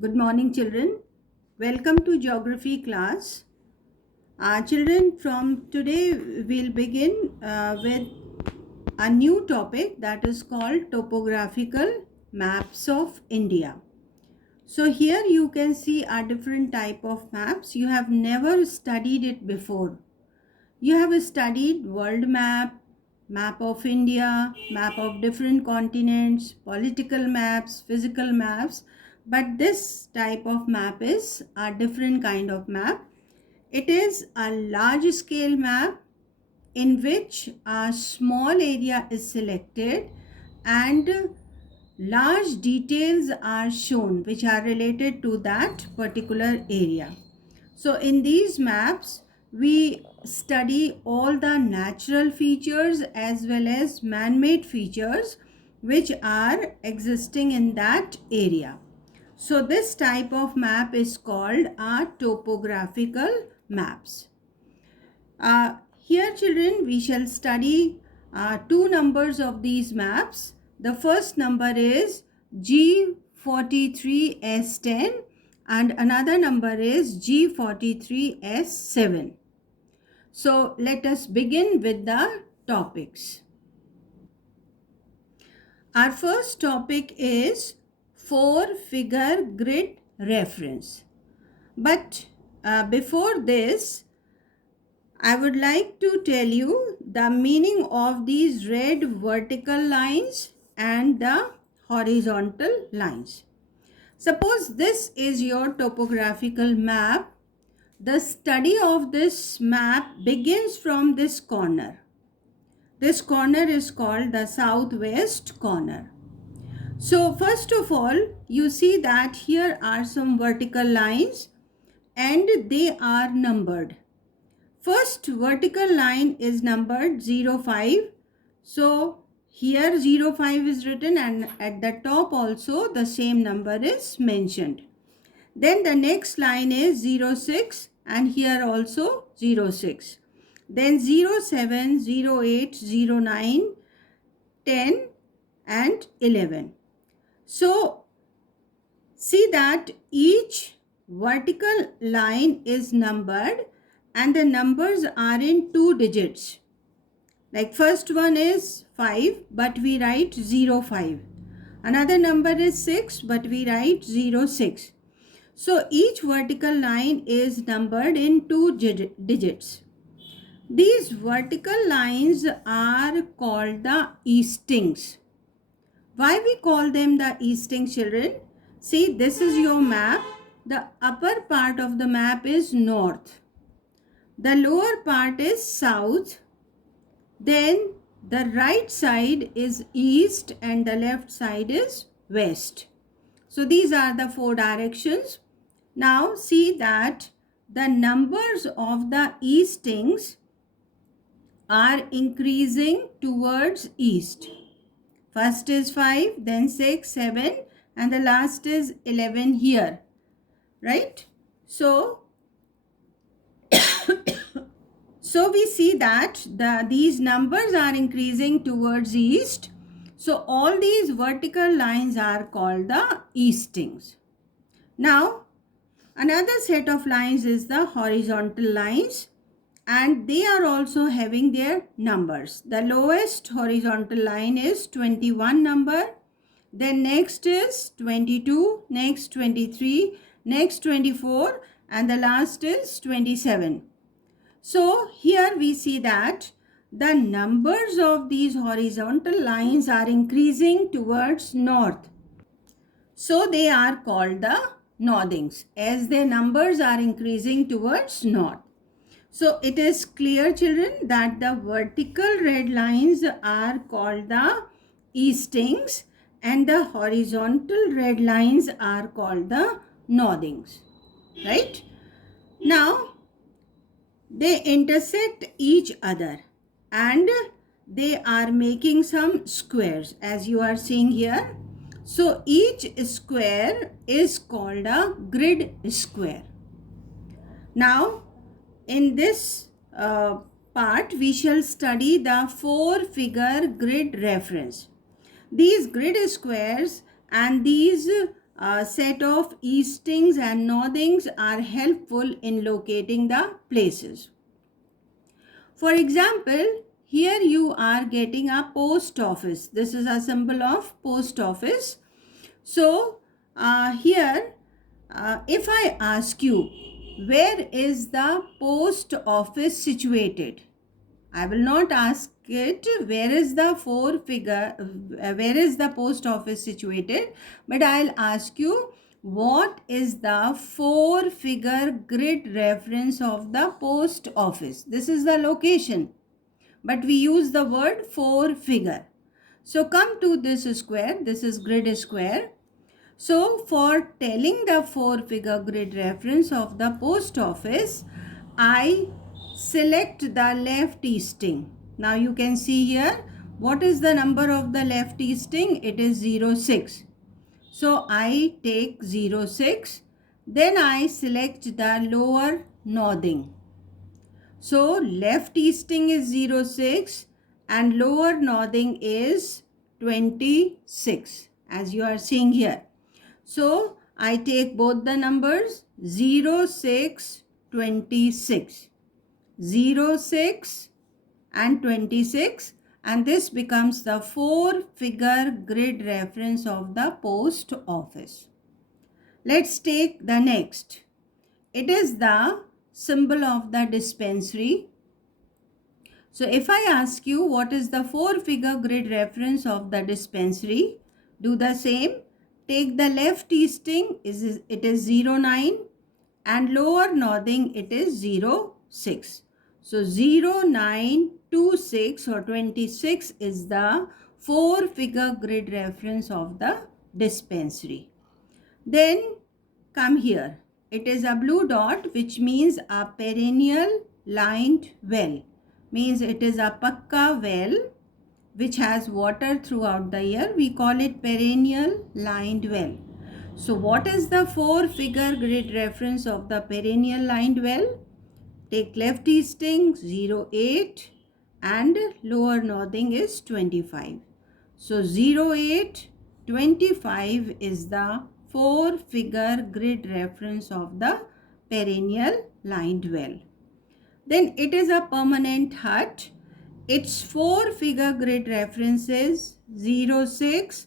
Good morning, children. Welcome to geography class. Children, from today we'll begin with a new topic that is called topographical maps of India. So here you can see a different type of maps. You have never studied it before. You have studied world map, map of India, map of different continents, political maps, physical maps, but this type of map is a different kind of map. It is a large scale map in which a small area is selected and large details are shown which are related to that particular area. So in these maps, we study all the natural features as well as man-made features which are existing in that area. So this type of map is called a topographical maps. Here children, we shall study two numbers of these maps. The first number is G43S10 and another number is G43S7. So let us begin with the topics. Our first topic is 4-figure grid reference. But before this, I would like to tell you the meaning of these red vertical lines and the horizontal lines. Suppose this is your topographical map. The study of this map begins from this corner. This corner is called the southwest corner. So first of all, you see that here are some vertical lines and they are numbered. First vertical line is numbered 05. So here 05 is written and at the top also the same number is mentioned. Then the next line is 06 and here also 06. Then 07, 08, 09, 10 and 11. So see that each vertical line is numbered and the numbers are in 2 digits. Like first one is 5 but we write 05. Another number is 6 but we write 06. So each vertical line is numbered in 2 digits. These vertical lines are called the eastings. Why we call them the eastings, children? See, this is your map. The upper part of the map is north. The lower part is south. Then the right side is east and the left side is west. So these are the 4 directions. Now see that the numbers of the eastings are increasing towards east. First is 5, then 6, 7 and the last is 11 here. Right? So we see that these numbers are increasing towards east. So all these vertical lines are called the eastings. Now another set of lines is the horizontal lines and they are also having their numbers. The lowest horizontal line is 21 number. Then next is 22, next 23, next 24 and the last is 27. So here we see that the numbers of these horizontal lines are increasing towards north. So they are called the northings as their numbers are increasing towards north. So it is clear, children, that the vertical red lines are called the eastings and the horizontal red lines are called the northings. Right? Now they intersect each other and they are making some squares as you are seeing here. So each square is called a grid square. Now in this part we shall study the 4-figure grid reference. These grid squares and these set of eastings and northings are helpful in locating the places. For example, here you are getting a post office. This is a symbol of post office. So, here, if I ask you, where is the post office situated? I will not ask it where is the where is the post office situated, but I'll ask you what is the four-figure grid reference of the post office. This is the location, but we use the word four-figure. So come to this square. This is grid square. So for telling the four-figure grid reference of the post office, I select the left easting. Now you can see here, what is the number of the left easting? It is 06. So I take 06. Then I select the lower northing. So left easting is 06 and lower northing is 26, as you are seeing here. So I take both the numbers 06, 26. 06 and 26, and this becomes the four-figure grid reference of the post office. Let's take the next. It is the symbol of the dispensary. So if I ask you what is the four-figure grid reference of the dispensary, do the same. Take the left easting, it is 09, and lower northing it is 06. So 09, 26 or 26 is the four-figure grid reference of the dispensary. Then come here. It is a blue dot, which means a perennial lined well. Means it is a pakka well which has water throughout the year. We call it perennial lined well. So what is the four-figure grid reference of the perennial lined well? Take left easting 08 and lower northing is 25. So 08, 25 is the four-figure grid reference of the perennial lined well. Then it is a permanent hut. Its four-figure grid references 06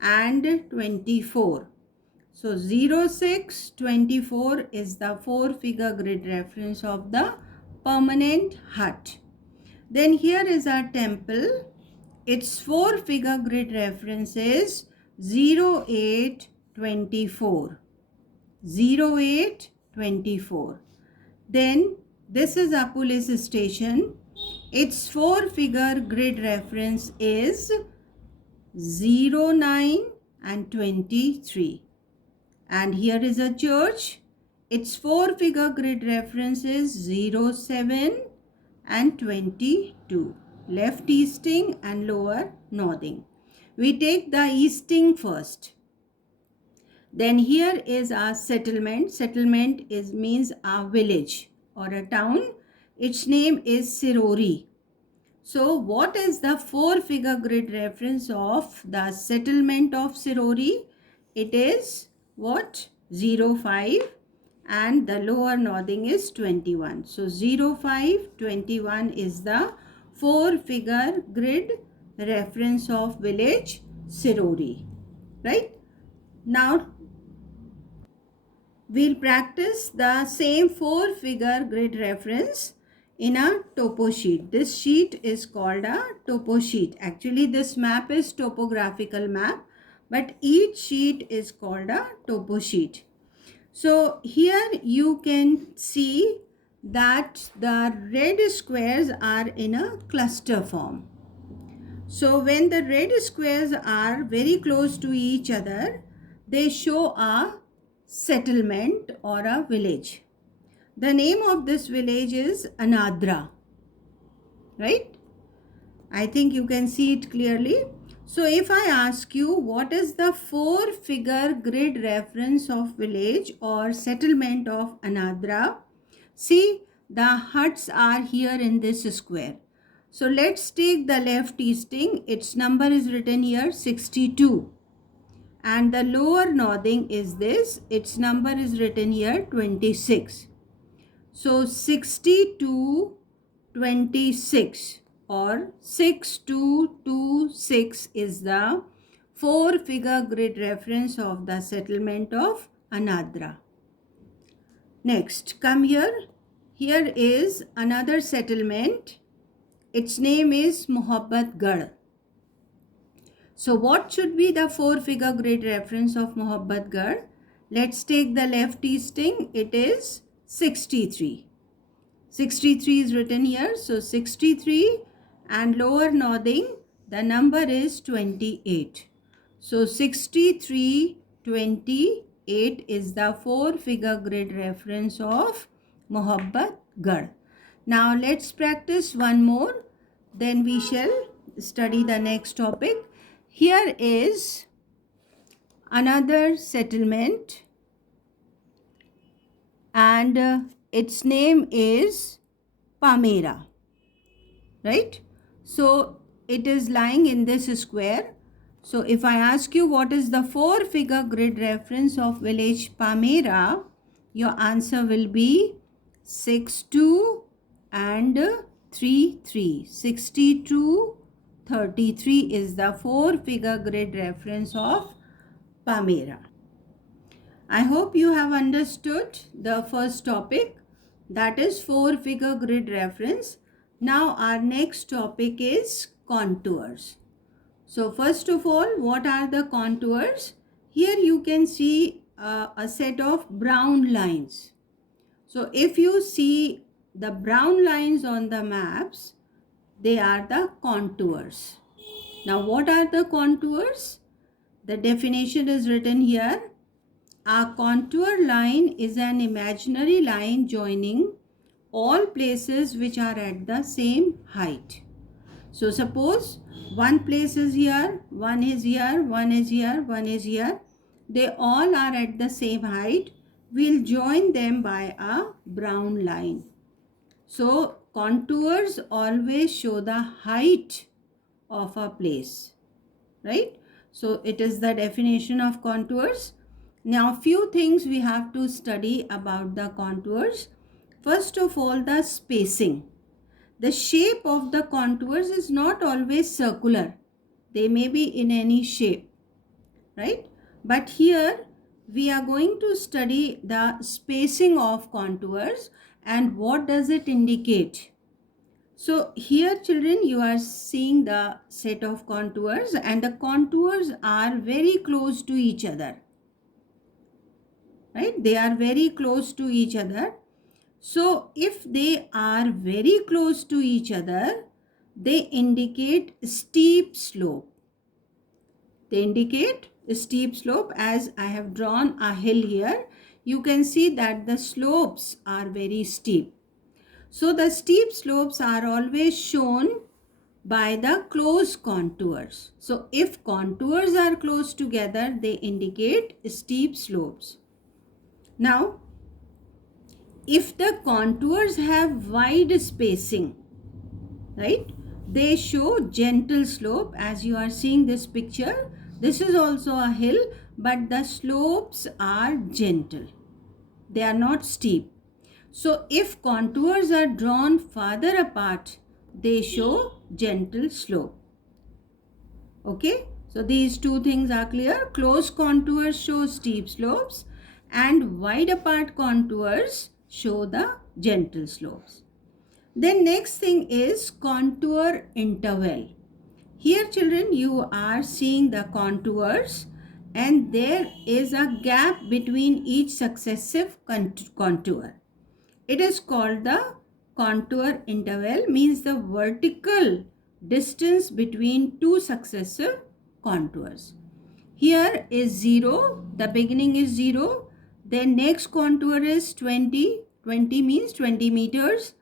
and 24. So 06, 24 is the four-figure grid reference of the permanent hut. Then here is our temple. Its four-figure grid reference is 08, 24. 08, 24. Then this is a police station. Its four-figure grid reference is 09 and 23. And here is a church. Its four-figure grid reference is 07 and 22. Left easting and lower northing. We take the easting first. Then here is our settlement. Settlement means a village or a town. Its name is Sirori. So what is the four-figure grid reference of the settlement of Sirori? It is what? 05 and the lower northing is 21. So 05, 21 is the four-figure grid reference of village Sirori. Right? Now we'll practice the same four-figure grid reference in a topo sheet. This sheet is called a topo sheet. Actually, this map is topographical map, but each sheet is called a topo sheet. So here you can see that the red squares are in a cluster form. So when the red squares are very close to each other, they show a settlement or a village. The name of this village is Anadra, right? I think you can see it clearly. So if I ask you what is the four-figure grid reference of village or settlement of Anadra, see the huts are here in this square. So let's take the left easting. Its number is written here 62. and the lower nodding is this. Its number is written here 26. So 60 to 26 or 6226 is the 4-figure grid reference of the settlement of Anadra. Next, come here. Here is another settlement. Its name is Mohabbatgarh. So what should be the 4-figure grid reference of Mohabbatgarh? Let's take the left easting. It is 63. 63 is written here. So 63 and lower nodding, the number is 28. So 63, 28 is the 4-figure grid reference of Mohabbatgarh. Now let's practice one more. Then we shall study the next topic. Here is another settlement and its name is Palmyra, right? So it is lying in this square. So if I ask you what is the 4-figure grid reference of village Palmyra, your answer will be 62 and 33. 62, 33 is the 4-figure grid reference of Palmyra. I hope you have understood the first topic, that is 4-figure grid reference. Now our next topic is contours. So first of all, what are the contours? Here you can see a set of brown lines. So if you see the brown lines on the maps, they are the contours. Now what are the contours? The definition is written here. A contour line is an imaginary line joining all places which are at the same height. So suppose one place is here, one is here, one is here, one is here. They all are at the same height. We'll join them by a brown line. So contours always show the height of a place, right? So it is the definition of contours. Now few things we have to study about the contours. First of all, the spacing. The shape of the contours is not always circular. They may be in any shape, right? But here we are going to study the spacing of contours and what does it indicate. So here children, you are seeing the set of contours and the contours are very close to each other, right? They are very close to each other. So if they are very close to each other, they indicate steep slope. They indicate a steep slope. As I have drawn a hill here, you can see that the slopes are very steep. So the steep slopes are always shown by the close contours. So if contours are close together, they indicate steep slopes. Now, if the contours have wide spacing, right, they show gentle slope. As you are seeing this picture, this is also a hill, but the slopes are gentle. They are not steep. So if contours are drawn farther apart, they show gentle slope. Okay, so these two things are clear. Close contours show steep slopes and wide apart contours show the gentle slopes. Then next thing is contour interval. Here children, you are seeing the contours and there is a gap between each successive contour. It is called the contour interval, means the vertical distance between two successive contours. Here is 0, the beginning is 0, then next contour is 20, 20 means 20 meters,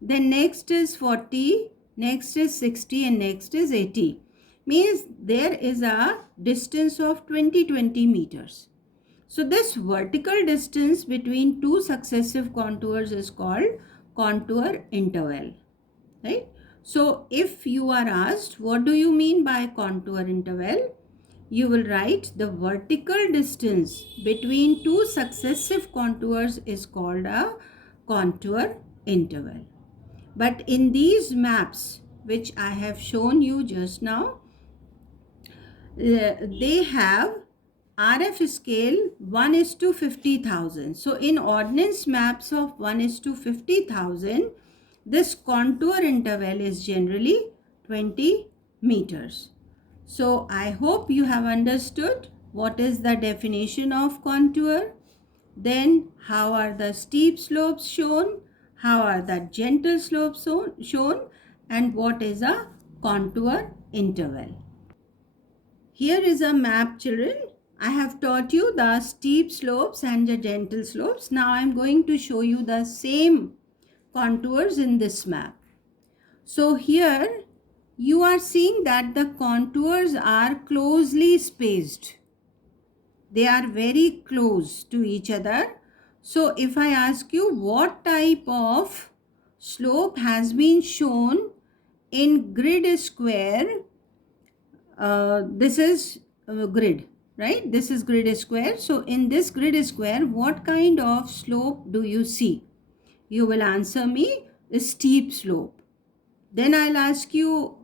then next is 40, next is 60 and next is 80. Means there is a distance of 20 meters. So this vertical distance between two successive contours is called contour interval, right? So if you are asked, what do you mean by contour interval? you will write the vertical distance between two successive contours is called a contour interval. But in these maps which I have shown you just now, they have RF scale 1 is to 50,000. So in ordnance maps of 1 is to 50,000, this contour interval is generally 20 meters. So I hope you have understood what is the definition of contour. Then how are the steep slopes shown? How are the gentle slopes shown? And what is a contour interval? Here is a map, children. I have taught you the steep slopes and the gentle slopes. Now I am going to show you the same contours in this map. So here you are seeing that the contours are closely spaced. They are very close to each other. So if I ask you what type of slope has been shown in grid square, this is grid, right? This is grid square. So in this grid square, what kind of slope do you see? You will answer me a steep slope. Then I'll ask you,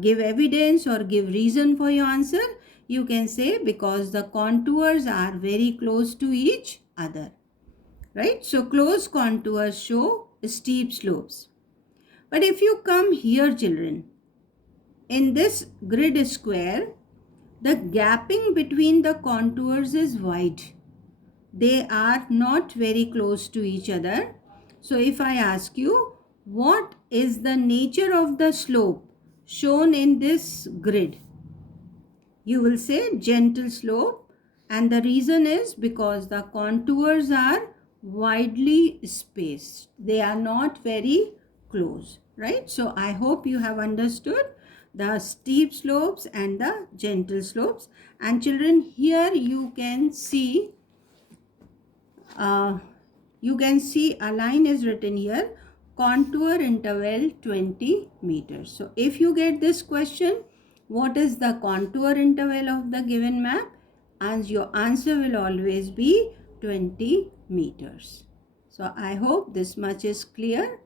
give evidence or give reason for your answer. You can say because the contours are very close to each other, right? So close contours show steep slopes. But if you come here, children, in this grid square, the gapping between the contours is wide. They are not very close to each other. So if I ask you, what is the nature of the slope shown in this grid? You will say gentle slope, and the reason is because the contours are widely spaced. They are not very close, right? So I hope you have understood the steep slopes and the gentle slopes. And children, here you can see a line is written here, contour interval 20 meters. So if you get this question, what is the contour interval of the given map? And your answer will always be 20 meters. So I hope this much is clear.